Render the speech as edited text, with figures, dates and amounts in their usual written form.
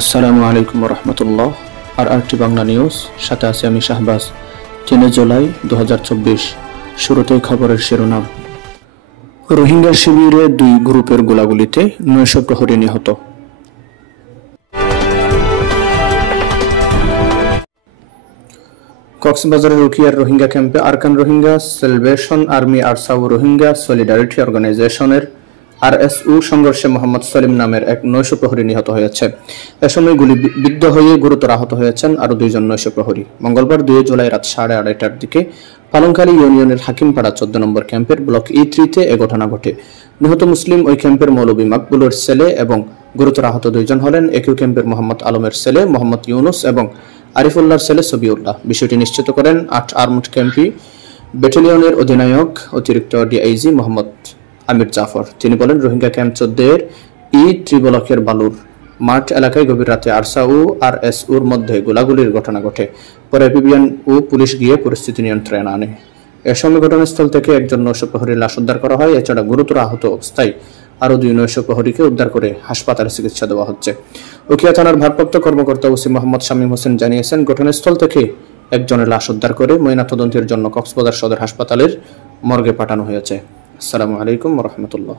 আসসালামু আলাইকুম রহমতুল্লাহ। আর বাংলা নিউজ, সাথে আছি আমি শাহবাজ। 3 জুলাই 2024। শুরুতেই খবরের শিরোনাম। রোহিঙ্গা শিবিরে 2 গ্রুপের গোলাগুলিতে 900 প্রহরী নিহত। কক্সবাজারের উখিয়ার রোহিঙ্গা ক্যাম্পে Arakan Rohingya Salvation Army ARSA Rohingya Solidarity অর্গানাইজেশনের আরএসইউ সংঘর্ষে মোহাম্মদ সলিম নামের এক 900 প্রহরী নিহত হয়েছে। এ সময় গুলিবিদ্ধ হয়ে গুরুতর আহত হয়েছেন আরও 2 জন 900 প্রহরী। মঙ্গলবার 2 জুলাই রাত 2:30টার দিকে পালংখালী ইউনিয়নের হাকিমপাড়া 14 নম্বর ক্যাম্পের ব্লক E3-তে এ ঘটনা ঘটে। নিহত মুসলিম ওই ক্যাম্পের মৌলভী মাকবুলের ছেলে এবং গুরুতর আহত 2 জন হলেন একই ক্যাম্পের মোহাম্মদ আলমের ছেলে মোহাম্মদ ইউনুস এবং আরিফুল্লাহর ছেলে সবিউল্লাহ। বিষয়টি নিশ্চিত করেন 8 আর্মড ক্যাম্পি ব্যাটালিয়নের অধিনায়ক অতিরিক্ত ডিআইজি মোহাম্মদ আমির জাফর। তিনি বলেন, রোহিঙ্গা ক্যাম্প 14-এর E3 ব্লকের বালুর মাঠ এলাকায় গভীর রাতে আরসা ও আরএসইউর মধ্যে গোলাগুলির ঘটনা ঘটে। পরে পিবিএন ও পুলিশ গিয়ে পরিস্থিতি নিয়ন্ত্রণে আনে। এ সময় ঘটনাস্থল থেকে একজন 900 প্রহরীর লাশ উদ্ধার করা হয়। এছাড়া গুরুতর আহত অবস্থায় আরও 2 900 প্রহরীকে উদ্ধার করে হাসপাতালে চিকিৎসা দেওয়া হচ্ছে। উখিয়া থানার ভারপ্রাপ্ত কর্মকর্তা ওসি মোহাম্মদ শামীম হোসেন জানিয়েছেন, ঘটনাস্থল থেকে একজনের লাশ উদ্ধার করে ময়নাতদন্তের জন্য কক্সবাজার সদর হাসপাতালের মর্গে পাঠানো হয়েছে। আসসালামু আলাইকুম রহমতুল্লাহ।